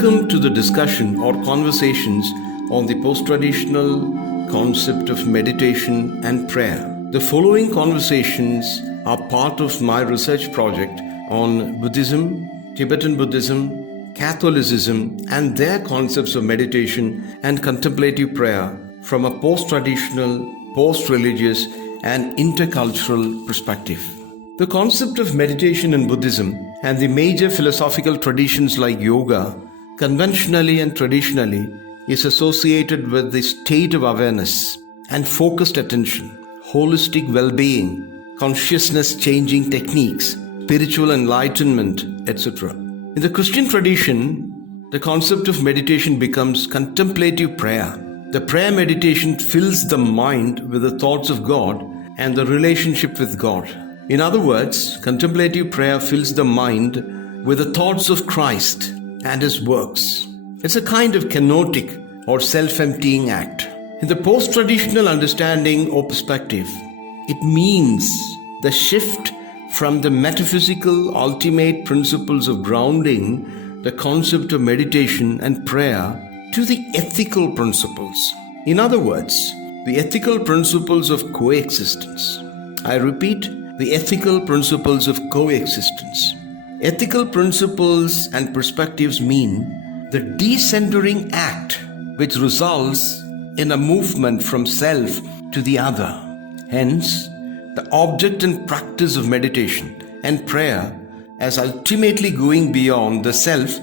Welcome to the discussion or conversations on the post-traditional concept of meditation and prayer. The following conversations are part of my research project on Buddhism, Tibetan Buddhism, Catholicism, and their concepts of meditation and contemplative prayer from a post-traditional, post-religious, and intercultural perspective. The concept of meditation in Buddhism and the major philosophical traditions like yoga, conventionally and traditionally, is associated with the state of awareness and focused attention, holistic well-being, consciousness-changing techniques, spiritual enlightenment, etc. In the Christian tradition, the concept of meditation becomes contemplative prayer. The prayer meditation fills the mind with the thoughts of God and the relationship with God. In other words, contemplative prayer fills the mind with the thoughts of Christ and His works. It's a kind of kenotic or self-emptying act. In the post-traditional understanding or perspective, it means the shift from the metaphysical ultimate principles of grounding the concept of meditation and prayer to the ethical principles. In other words, the ethical principles of coexistence. I repeat, the ethical principles of coexistence. Ethical principles and perspectives mean the decentering act which results in a movement from self to the other. Hence, the object and practice of meditation and prayer as ultimately going beyond the self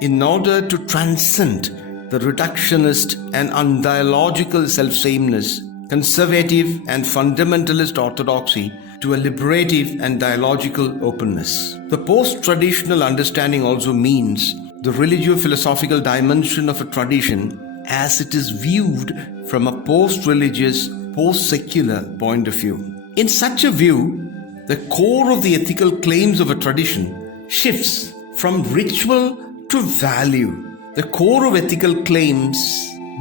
in order to transcend the reductionist and undialogical self-sameness, conservative and fundamentalist orthodoxy to a liberative and dialogical openness. The post-traditional understanding also means the religio-philosophical dimension of a tradition as it is viewed from a post-religious, post-secular point of view. In such a view, the core of the ethical claims of a tradition shifts from ritual to value. The core of ethical claims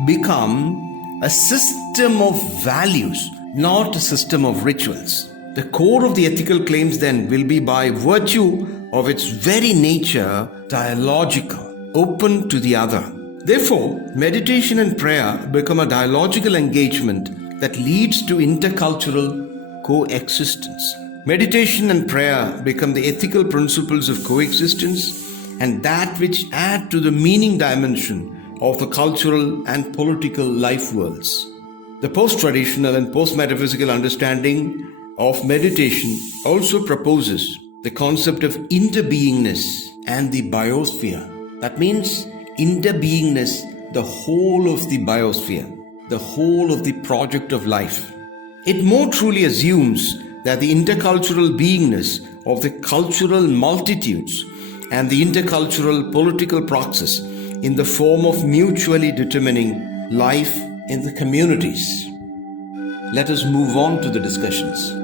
become a system of values, not a system of rituals. The core of the ethical claims then will be by virtue of its very nature dialogical, open to the other. Therefore, meditation and prayer become a dialogical engagement that leads to intercultural coexistence. Meditation and prayer become the ethical principles of coexistence and that which add to the meaning dimension of the cultural and political life worlds. The post-traditional and post-metaphysical understanding of meditation also proposes the concept of interbeingness and the biosphere. That means interbeingness, the whole of the biosphere, the whole of the project of life. It more truly assumes that the intercultural beingness of the cultural multitudes and the intercultural political process in the form of mutually determining life in the communities. Let us move on to the discussions.